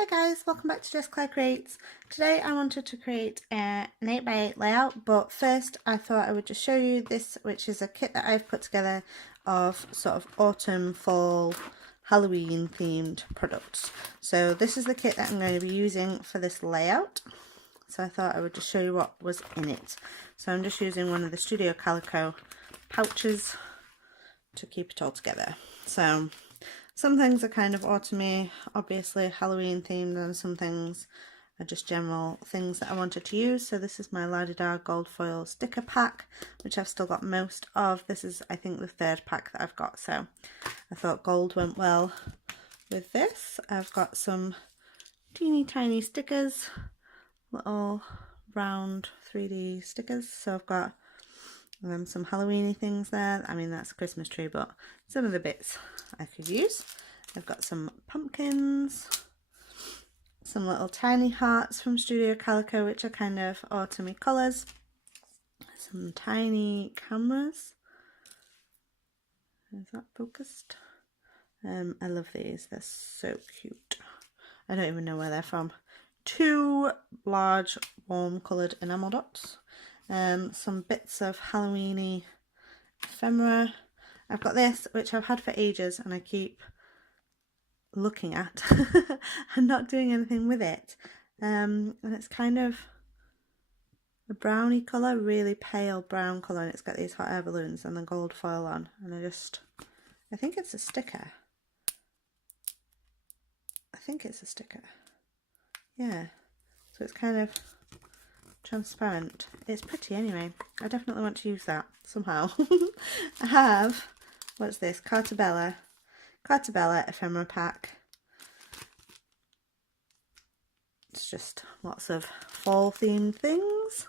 Hi guys, welcome back to Jess Creates. Today I wanted to create an 8x8 layout, but first I thought I would just show you this, which is a kit that I've put together of sort of autumn, fall, Halloween themed products. So this is the kit that I'm going to be using for this layout. So I thought I would just show you what was in it. So I'm just using one of the Studio Calico pouches to keep it all together. So some things are kind of autumny, obviously Halloween themed, and some things are just general things that I wanted to use. So this is my La-Di-Da gold foil sticker pack, which I've still got most of. This is, I think, the third pack that I've got, so I thought gold went well with this. I've got some teeny tiny stickers, little round 3D stickers. So I've got some Halloweeny things there. I mean, that's a Christmas tree, but some of the bits I could use. I've got some pumpkins, some little tiny hearts from Studio Calico, which are kind of autumny colours, some tiny cameras. Is that focused? I love these, they're so cute. I don't even know where they're from. Two large warm coloured enamel dots. Some bits of Halloweeny ephemera. I've got this, which I've had for ages and I keep looking at and not doing anything with it. And it's kind of a browny colour, really pale brown colour, and it's got these hot air balloons and the gold foil on. And I think it's a sticker. Yeah, so it's kind of transparent. It's pretty anyway. I definitely want to use that somehow. I have, what's this, Cartabella ephemera pack. It's just lots of fall themed things.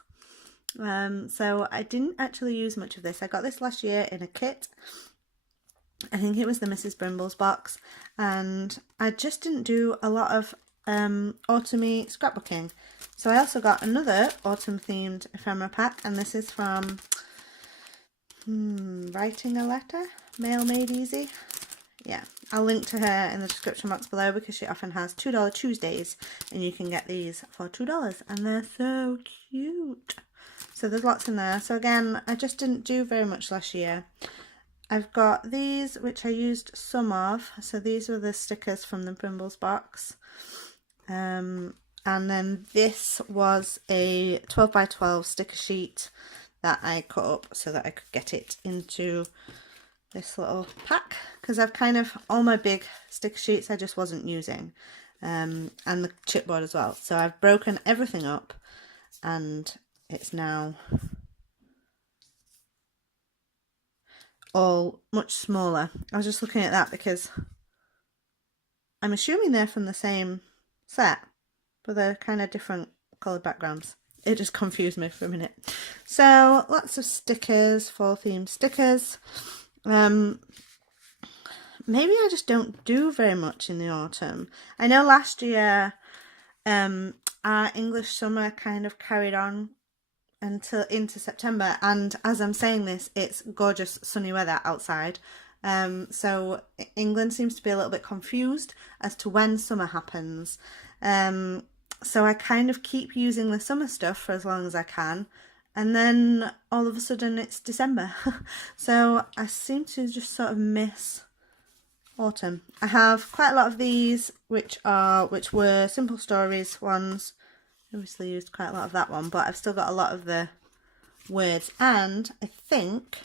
So I didn't actually use much of this. I got this last year in a kit. I think it was the Mrs. Brimble's box, and I just didn't do a lot of autumny scrapbooking. So I also got another autumn themed ephemera pack, and this is from Writing a Letter, Mail Made Easy. Yeah, I'll link to her in the description box below because she often has $2 Tuesdays and you can get these for $2 and they're so cute. So there's lots in there. So again, I just didn't do very much last year. I've got these, which I used some of. So these were the stickers from the Brimble's box. And then this was a 12 by 12 sticker sheet that I cut up so that I could get it into this little pack, because I've kind of, all my big sticker sheets I just wasn't using, and the chipboard as well. So I've broken everything up and it's now all much smaller. I was just looking at that because I'm assuming they're from the same set, but they're kind of different coloured backgrounds. It just confused me for a minute. So lots of stickers, fall themed stickers. Maybe I just don't do very much in the autumn. I know last year our English summer kind of carried on until into September, and as I'm saying this, it's gorgeous sunny weather outside. So England seems to be a little bit confused as to when summer happens. So I kind of keep using the summer stuff for as long as I can, and then all of a sudden it's December. So I seem to just sort of miss autumn. I have quite a lot of these, which were Simple Stories ones. Obviously used quite a lot of that one, but I've still got a lot of the words, and I think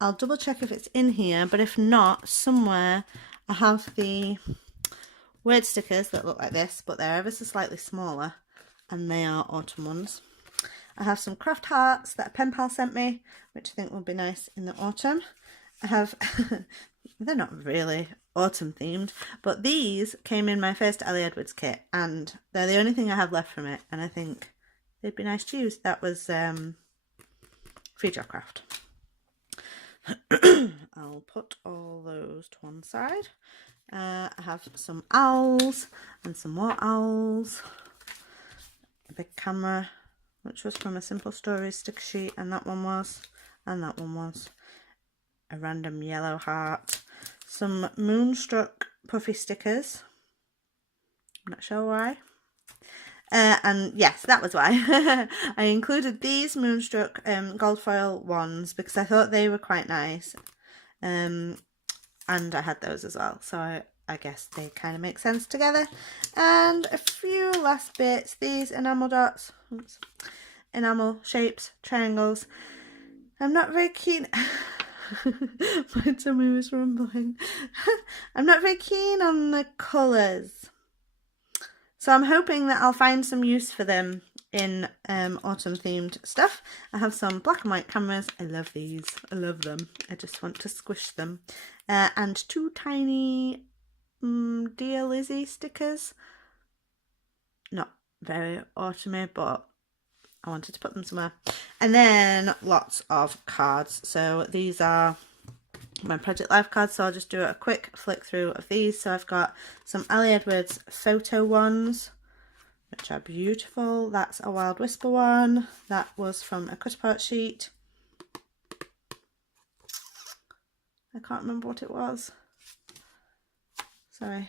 I'll double check if it's in here, but if not, somewhere I have the word stickers that look like this, but they're ever so slightly smaller, and they are autumn ones. I have some craft hearts that a pen pal sent me, which I think will be nice in the autumn. I have, they're not really autumn themed, but these came in my first Ellie Edwards kit, and they're the only thing I have left from it, and I think they'd be nice to use. That was Free Job Craft. I'll put all those to one side. I have some owls and some more owls. A big camera, which was from a Simple Stories sticker sheet, and that one was. A random yellow heart. Some Moonstruck puffy stickers. I'm not sure why. And yes, that was why. I included these Moonstruck gold foil ones because I thought they were quite nice. And I had those as well, so I guess they kind of make sense together. And a few last bits, these enamel dots, enamel shapes, triangles. I'm not very keen. My tummy was rumbling. I'm not very keen on the colours, so I'm hoping that I'll find some use for them in autumn themed stuff. I have some black and white cameras. I love these. I love them. I just want to squish them. And two tiny Dear Lizzie stickers. Not very autumny, but I wanted to put them somewhere. And then lots of cards. So these are my Project Life cards, so I'll just do a quick flick through of these. So I've got some Ali Edwards photo ones, which are beautiful. That's a Wild Whisper one. That was from a cut apart sheet. I can't remember what it was. Sorry.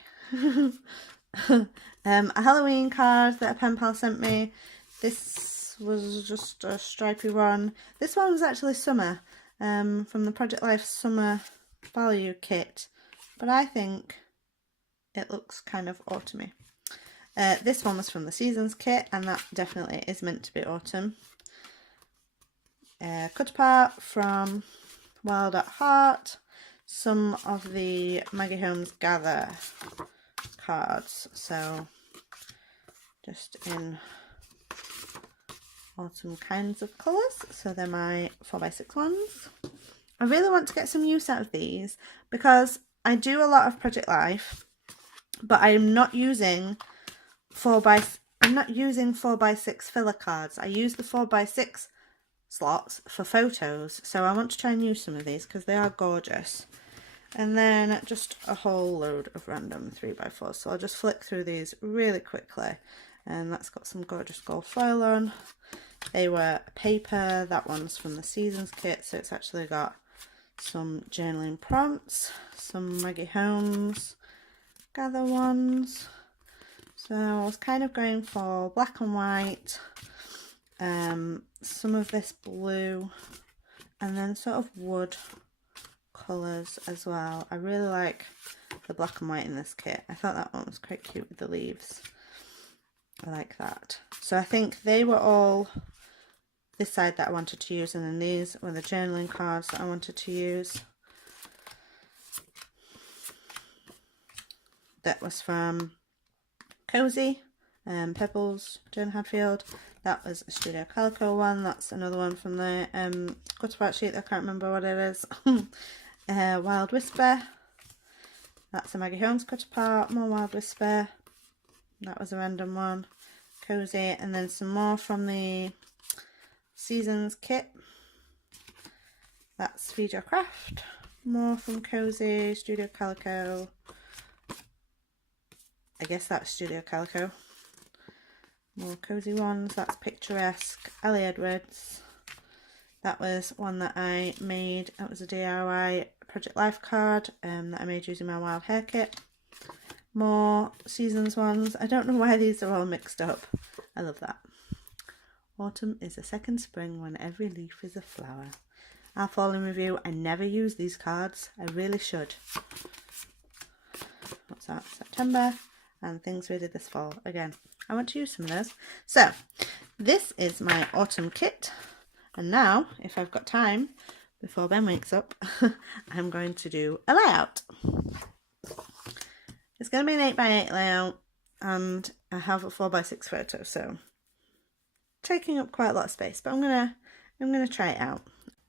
A Halloween card that a pen pal sent me. This was just a stripy one. This one was actually summer, from the Project Life Summer Value Kit, but I think it looks kind of autumny. This one was from the Seasons Kit, and that definitely is meant to be autumn. Cut apart from Wild at Heart. Some of the Maggie Holmes Gather cards, so just in autumn kinds of colours. So they're my 4x6 ones. I really want to get some use out of these because I do a lot of Project Life, but I'm not using 4x6 filler cards. I use the 4x6 slots for photos, so I want to try and use some of these because they are gorgeous. And then just a whole load of random 3x4s. So I'll just flick through these really quickly. And that's got some gorgeous gold foil on. They were paper. That one's from the Seasons Kit, so it's actually got some journaling prompts, some Maggie Holmes Gather ones. So I was kind of going for black and white, some of this blue, and then sort of wood colours as well. I really like the black and white in this kit. I thought that one was quite cute with the leaves. I like that. So I think they were all this side that I wanted to use, and then these were the journaling cards that I wanted to use. That was from Cozy, Pebbles, Jen Hadfield. That was a Studio Calico one. That's another one from the cut apart sheet. I can't remember what it is. Wild Whisper. That's a Maggie Holmes cut apart. More Wild Whisper. That was a random one. Cozy. And then some more from the Seasons Kit. That's Feed Your Craft. More from Cozy, Studio Calico. I guess that's Studio Calico. More cozy ones. That's Picturesque. Ali Edwards. That was one that I made. That was a DIY Project Life card that I made using my Wild Hair kit. More Seasons ones. I don't know why these are all mixed up. I love that. Autumn is a second spring when every leaf is a flower. Our fall in review. I never use these cards. I really should. What's that? September. And things we did this fall. Again, I want to use some of those. So, this is my autumn kit. And now, if I've got time, before Ben wakes up, I'm going to do a layout. It's going to be an 8x8 layout, and I have a 4x6 photo, so taking up quite a lot of space, but I'm gonna try it out.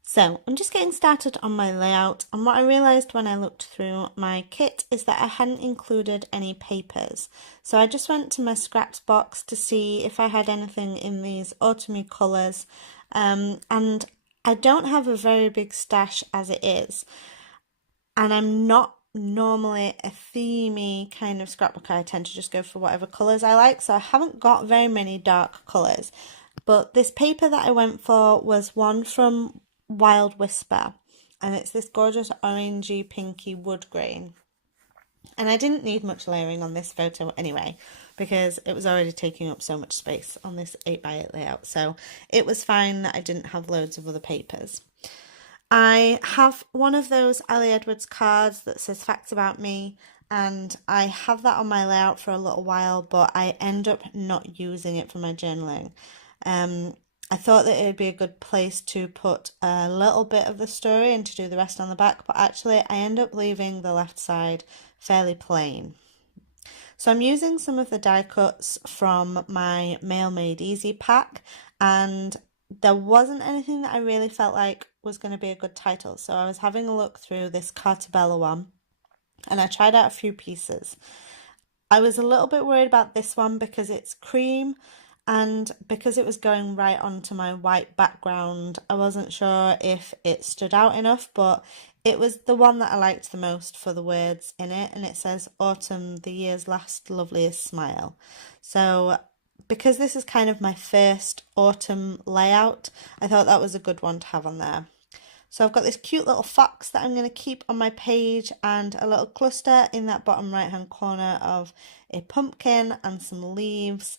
So I'm just getting started on my layout, and what I realised when I looked through my kit is that I hadn't included any papers. So I just went to my scraps box to see if I had anything in these autumny colours, and I don't have a very big stash as it is, and I'm not normally a themey kind of scrapbook. I tend to just go for whatever colours I like, so I haven't got very many dark colours. But this paper that I went for was one from Wild Whisper, and it's this gorgeous orangey pinky wood grain. And I didn't need much layering on this photo anyway, because it was already taking up so much space on this 8x8 layout. So it was fine that I didn't have loads of other papers. I have one of those Ali Edwards cards that says facts about me, and I have that on my layout for a little while, but I end up not using it for my journaling. I thought that it would be a good place to put a little bit of the story and to do the rest on the back, but actually I end up leaving the left side fairly plain. So I'm using some of the die cuts from my Mail Made Easy pack, and there wasn't anything that I really felt like was going to be a good title. So I was having a look through this Cartabella one, and I tried out a few pieces. I was a little bit worried about this one because it's cream, and because it was going right onto my white background, I wasn't sure if it stood out enough, but it was the one that I liked the most for the words in it, and it says autumn, the year's last loveliest smile. So because this is kind of my first autumn layout, I thought that was a good one to have on there. So I've got this cute little fox that I'm going to keep on my page, and a little cluster in that bottom right hand corner of a pumpkin and some leaves.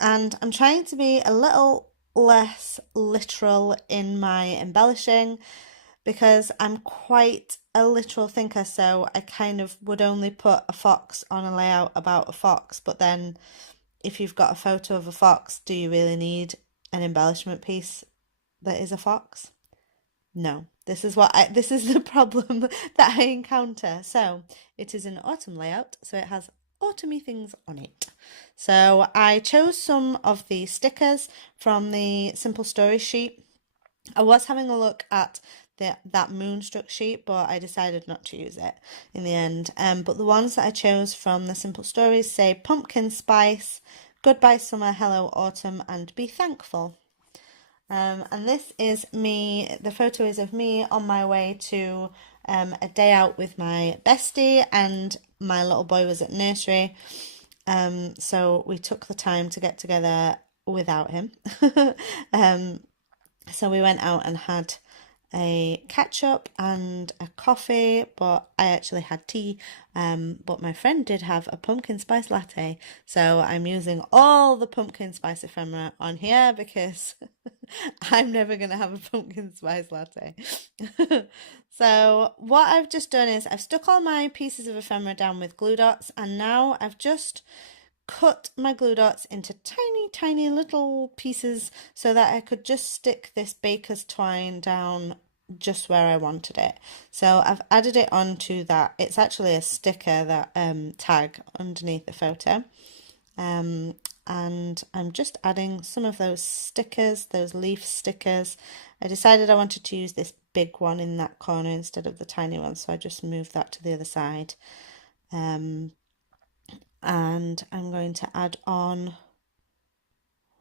And I'm trying to be a little less literal in my embellishing, because I'm quite a literal thinker, so I kind of would only put a fox on a layout about a fox. But then if you've got a photo of a fox, do you really need an embellishment piece that is a fox? No, this is the problem that I encounter. So it is an autumn layout, so it has autumny things on it. So I chose some of the stickers from the Simple Stories sheet. I was having a look at that Moonstruck sheet, but I decided not to use it in the end. But the ones that I chose from the Simple Stories say pumpkin spice, goodbye summer, hello autumn, and be thankful. And this is me, the photo is of me on my way to a day out with my bestie, and my little boy was at nursery. So we took the time to get together without him. So we went out and had a catch-up and a coffee, but I actually had tea. But my friend did have a pumpkin spice latte, so I'm using all the pumpkin spice ephemera on here because I'm never going to have a pumpkin spice latte. So what I've just done is I've stuck all my pieces of ephemera down with glue dots, and now I've just cut my glue dots into tiny little pieces so that I could just stick this baker's twine down just where I wanted it. So I've added it onto that. It's actually a sticker, that tag underneath the photo. And I'm just adding some of those stickers, those leaf stickers. I decided I wanted to use this big one in that corner instead of the tiny one, so I just moved that to the other side. And I'm going to add on,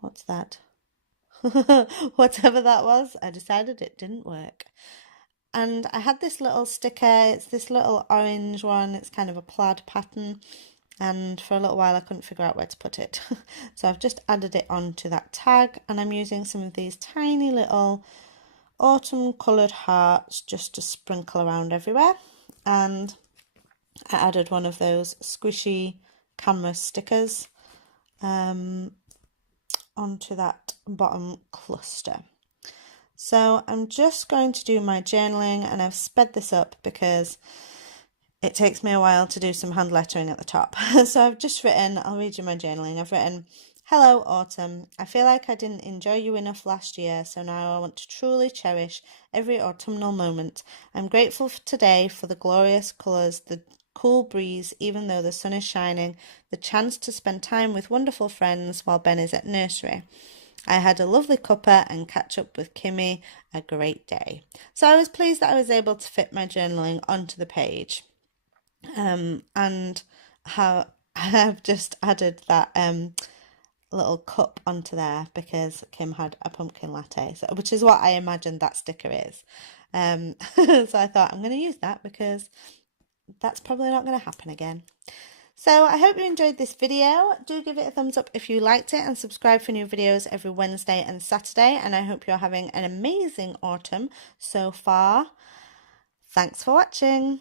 what's that? Whatever that was, I decided it didn't work. And I had this little sticker, it's this little orange one, it's kind of a plaid pattern, and for a little while I couldn't figure out where to put it. So I've just added it onto that tag, and I'm using some of these tiny little autumn coloured hearts just to sprinkle around everywhere. And I added one of those squishy camera stickers onto that bottom cluster. So I'm just going to do my journaling, and I've sped this up because it takes me a while to do some hand lettering at the top. So I've just written, I'll read you my journaling. I've written, hello autumn, I feel like I didn't enjoy you enough last year, so now I want to truly cherish every autumnal moment. I'm grateful for today for the glorious colours, the cool breeze, even though the sun is shining, the chance to spend time with wonderful friends while Ben is at nursery. I had a lovely cuppa and catch up with Kimmy, a great day. So I was pleased that I was able to fit my journaling onto the page. And how I've just added that little cup onto there because Kim had a pumpkin latte, so, which is what I imagined that sticker is. So I thought I'm going to use that because that's probably not going to happen again. So I hope you enjoyed this video. Do give it a thumbs up if you liked it, and subscribe for new videos every Wednesday and Saturday. And I hope you're having an amazing autumn so far. Thanks for watching.